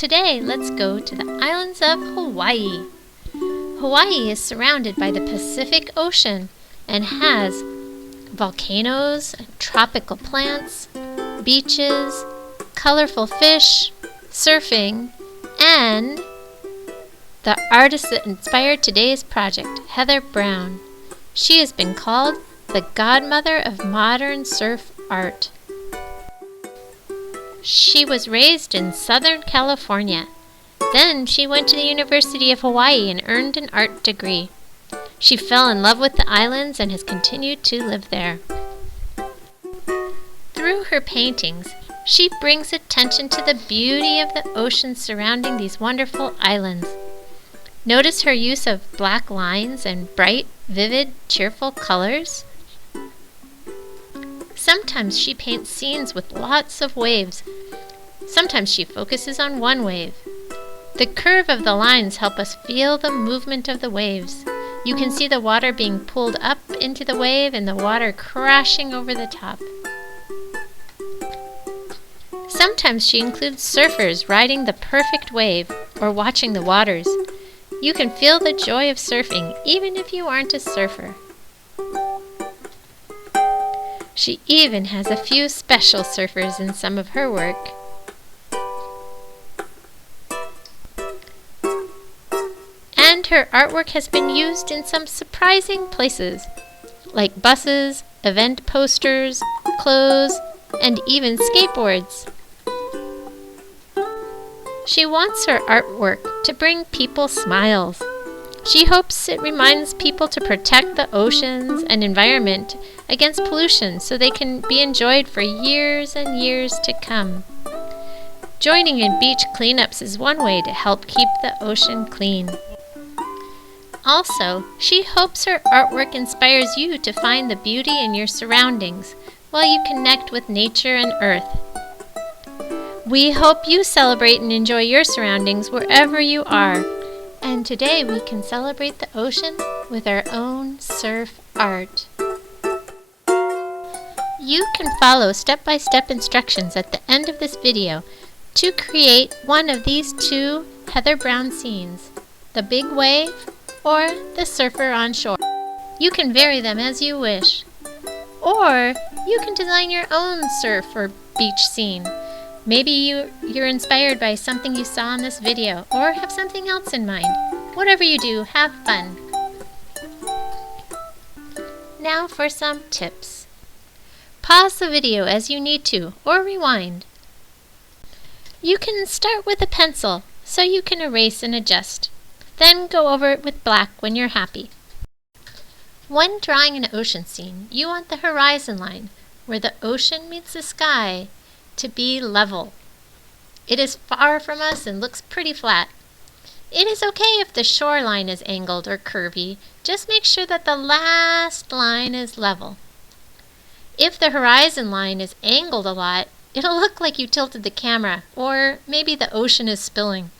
Today, let's go to the islands of Hawaii. Hawaii is surrounded by the Pacific Ocean and has volcanoes, tropical plants, beaches, colorful fish, surfing, and the artist that inspired today's project, Heather Brown. She has been called the godmother of modern surf art. She was raised in Southern California. Then she went to the University of Hawaii and earned an art degree. She fell in love with the islands and has continued to live there. Through her paintings, she brings attention to the beauty of the ocean surrounding these wonderful islands. Notice her use of black lines and bright, vivid, cheerful colors. Sometimes she paints scenes with lots of waves. Sometimes she focuses on one wave. The curve of the lines help us feel the movement of the waves. You can see the water being pulled up into the wave and the water crashing over the top. Sometimes she includes surfers riding the perfect wave or watching the waters. You can feel the joy of surfing even if you aren't a surfer. She even has a few special surfers in some of her work. And her artwork has been used in some surprising places, like buses, event posters, clothes, and even skateboards. She wants her artwork to bring people smiles. She hopes it reminds people to protect the oceans and environment against pollution so they can be enjoyed for years and years to come. Joining in beach cleanups is one way to help keep the ocean clean. Also, she hopes her artwork inspires you to find the beauty in your surroundings while you connect with nature and earth. We hope you celebrate and enjoy your surroundings wherever you are. And today we can celebrate the ocean with our own surf art. You can follow step-by-step instructions at the end of this video to create one of these two Heather Brown scenes, the big wave or the surfer on shore. You can vary them as you wish. Or you can design your own surf or beach scene. Maybe you're inspired by something you saw in this video or have something else in mind. Whatever you do, have fun. Now for some tips. Pause the video as you need to or rewind. You can start with a pencil so you can erase and adjust. Then go over it with black when you're happy. When drawing an ocean scene, you want the horizon line, where the ocean meets the sky, to be level. It is far from us and looks pretty flat. It is okay if the shoreline is angled or curvy. Just make sure that the last line is level. If the horizon line is angled a lot, it'll look like you tilted the camera, or maybe the ocean is spilling.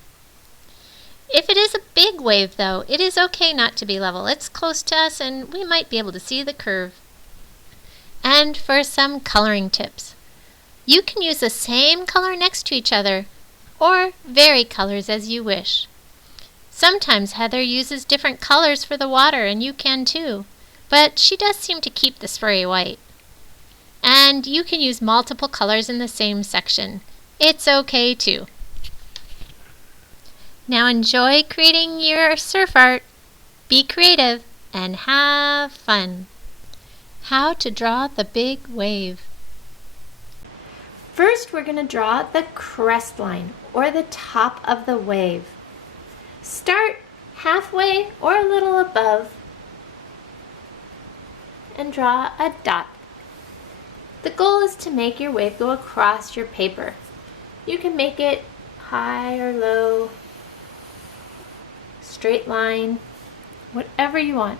If it is a big wave, though, it is okay not to be level. It's close to us and we might be able to see the curve. And for some coloring tips. You can use the same color next to each other, or vary colors as you wish. Sometimes Heather uses different colors for the water, and you can too, but she does seem to keep the spray white. And you can use multiple colors in the same section. It's okay too. Now enjoy creating your surf art. Be creative and have fun. How to draw the big wave. First, we're going to draw the crest line, or the top of the wave. Start halfway or a little above and draw a dot. The goal is to make your wave go across your paper. You can make it high or low, straight line, whatever you want.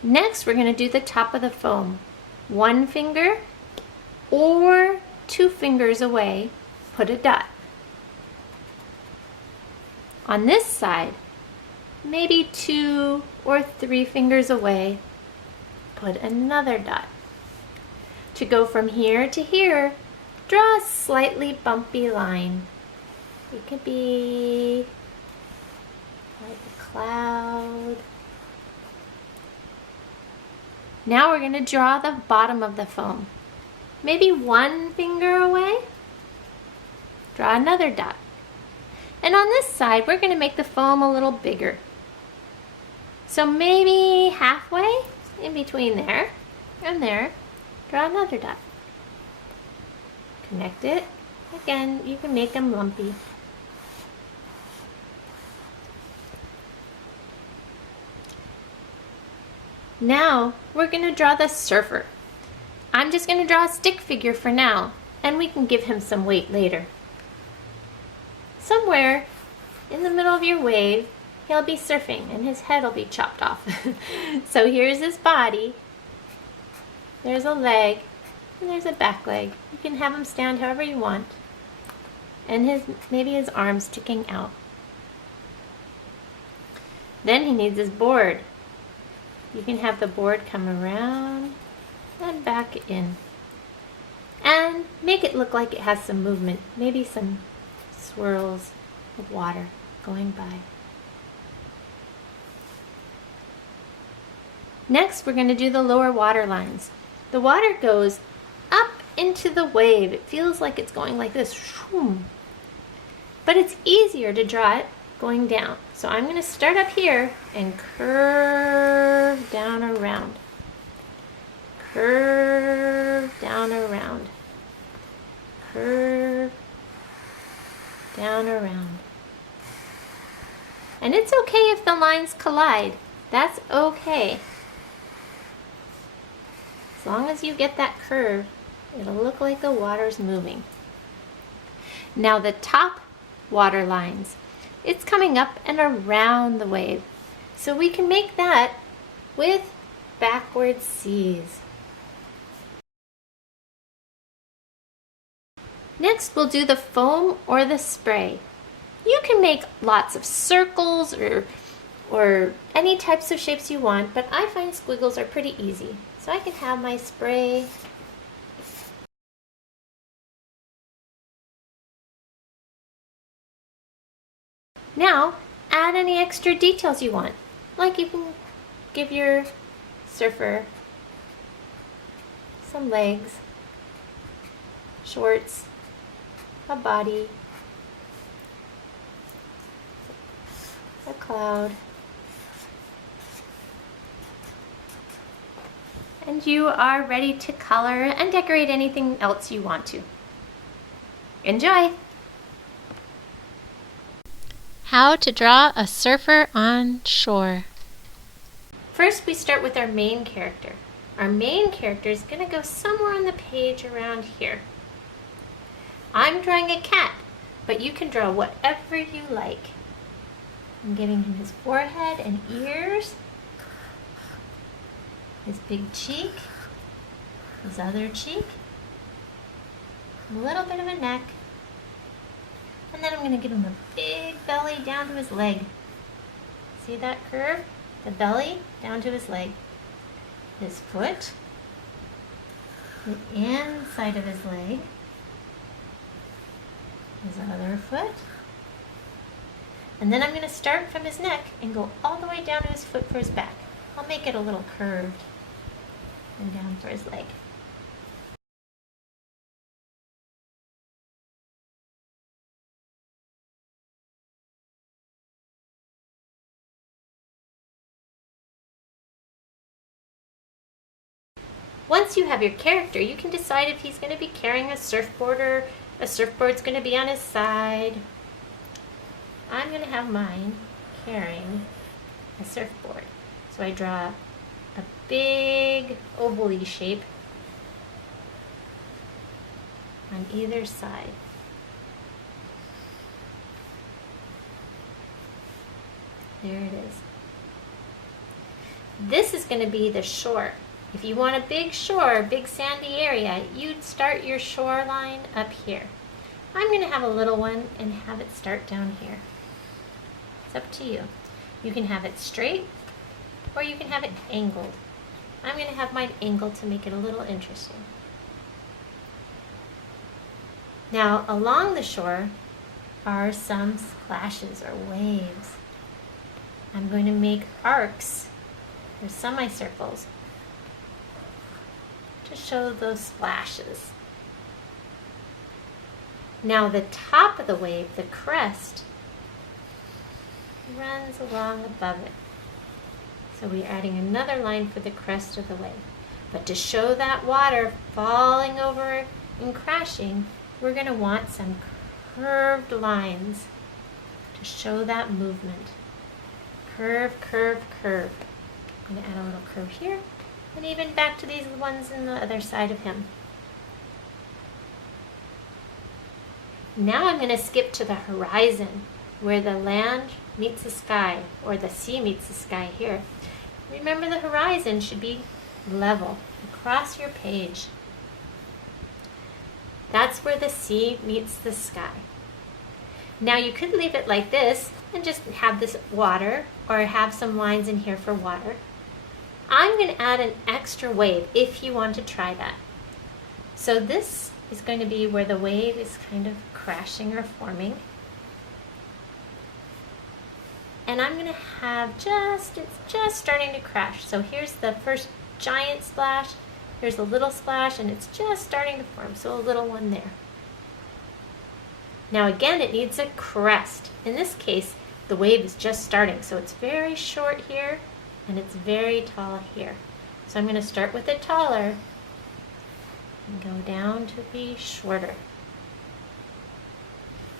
Next, we're going to do the top of the foam. One finger or 2 fingers away, put a dot. On this side, maybe 2 or 3 fingers away, put another dot. To go from here to here, draw a slightly bumpy line. It could be like a cloud. Now we're going to draw the bottom of the foam. Maybe one finger away. Draw another dot. And on this side, we're going to make the foam a little bigger. So maybe halfway in between there and there, draw another dot. Connect it. Again, you can make them lumpy. Now we're going to draw the surfer. I'm just going to draw a stick figure for now, and we can give him some weight later. Somewhere in the middle of your wave, he'll be surfing and his head will be chopped off. So here's his body. There's a leg and there's a back leg. You can have him stand however you want. And maybe his arms sticking out. Then he needs his board. You can have the board come around and back in. And make it look like it has some movement. Maybe some swirls of water going by. Next, we're going to do the lower water lines. The water goes up into the wave. It feels like it's going like this. But it's easier to draw it going down. So I'm going to start up here and curve down around. Curve down around. Curve down around. And it's okay if the lines collide. That's okay. As long as you get that curve, it'll look like the water's moving. Now the top water lines, it's coming up and around the wave. So we can make that with backward C's. Next, we'll do the foam or the spray. You can make lots of circles or any types of shapes you want, but I find squiggles are pretty easy. So I can have my spray. Now, add any extra details you want. Like you can give your surfer some legs, shorts, a body, a cloud, and you are ready to color and decorate anything else you want to. Enjoy! How to draw a surfer on shore. First, we start with our main character. Our main character is going to go somewhere on the page around here. I'm drawing a cat, but you can draw whatever you like. I'm giving him his forehead and ears, his big cheek, his other cheek, a little bit of a neck, and then I'm going to give him a big belly down to his leg. See that curve? The belly down to his leg. His foot, the inside of his leg, his other foot, and then I'm going to start from his neck and go all the way down to his foot for his back. I'll make it a little curved and down for his leg. Once you have your character, you can decide if he's going to be carrying a surfboard or a surfboard's going to be on his side. I'm going to have mine carrying a surfboard. So I draw a big oval-y shape on either side. There it is. This is going to be the shore. If you want a big shore, big sandy area, you'd start your shoreline up here. I'm going to have a little one and have it start down here. It's up to you. You can have it straight or you can have it angled. I'm going to have mine angled to make it a little interesting. Now along the shore are some splashes or waves. I'm going to make arcs or semicircles to show those splashes. Now the top of the wave, the crest, runs along above it. So we're adding another line for the crest of the wave. But to show that water falling over and crashing, we're going to want some curved lines to show that movement. Curve, curve, curve. I'm going to add a little curve here, and even back to these ones on the other side of him. Now I'm going to skip to the horizon, where the land meets the sky, or the sea meets the sky here. Remember, the horizon should be level across your page. That's where the sea meets the sky. Now you could leave it like this and just have this water, or have some lines in here for water. I'm going to add an extra wave if you want to try that. So this is going to be where the wave is kind of crashing or forming. And I'm going to have it's just starting to crash. So here's the first giant splash, here's a little splash, and it's just starting to form, so a little one there. Now again, it needs a crest. In this case, the wave is just starting, so it's very short here, and it's very tall here. So I'm going to start with it taller, and go down to be shorter.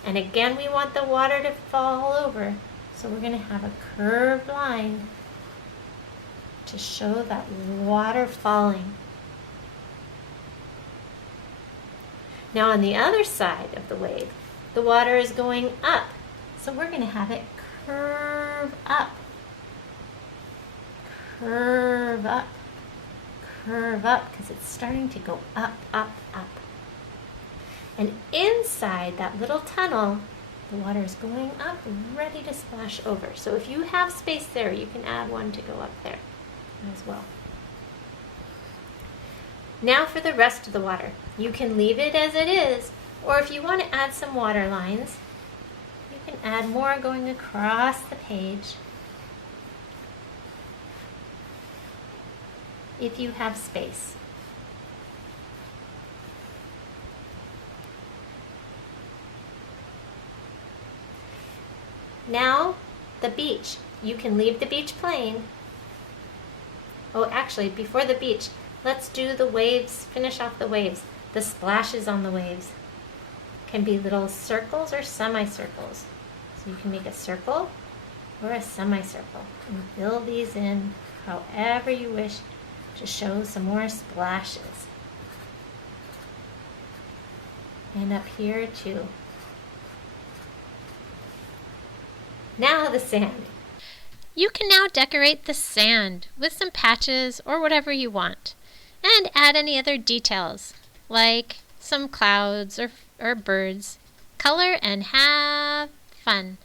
And again, we want the water to fall over, so we're going to have a curved line to show that water falling. Now on the other side of the wave, the water is going up, so we're going to have it curve up, curve up, curve up, because it's starting to go up, up, up. And inside that little tunnel, the water is going up, ready to splash over. So if you have space there, you can add one to go up there as well. Now for the rest of the water. You can leave it as it is, or if you want to add some water lines, you can add more going across the page if you have space. Now, the beach. You can leave the beach plain. Oh, actually, before the beach, let's do the waves, finish off the waves. The splashes on the waves can be little circles or semicircles. So you can make a circle or a semicircle and fill these in however you wish to show some more splashes. And up here too. Now the sand. You can now decorate the sand with some patches or whatever you want, and add any other details like some clouds or birds. Color and have fun.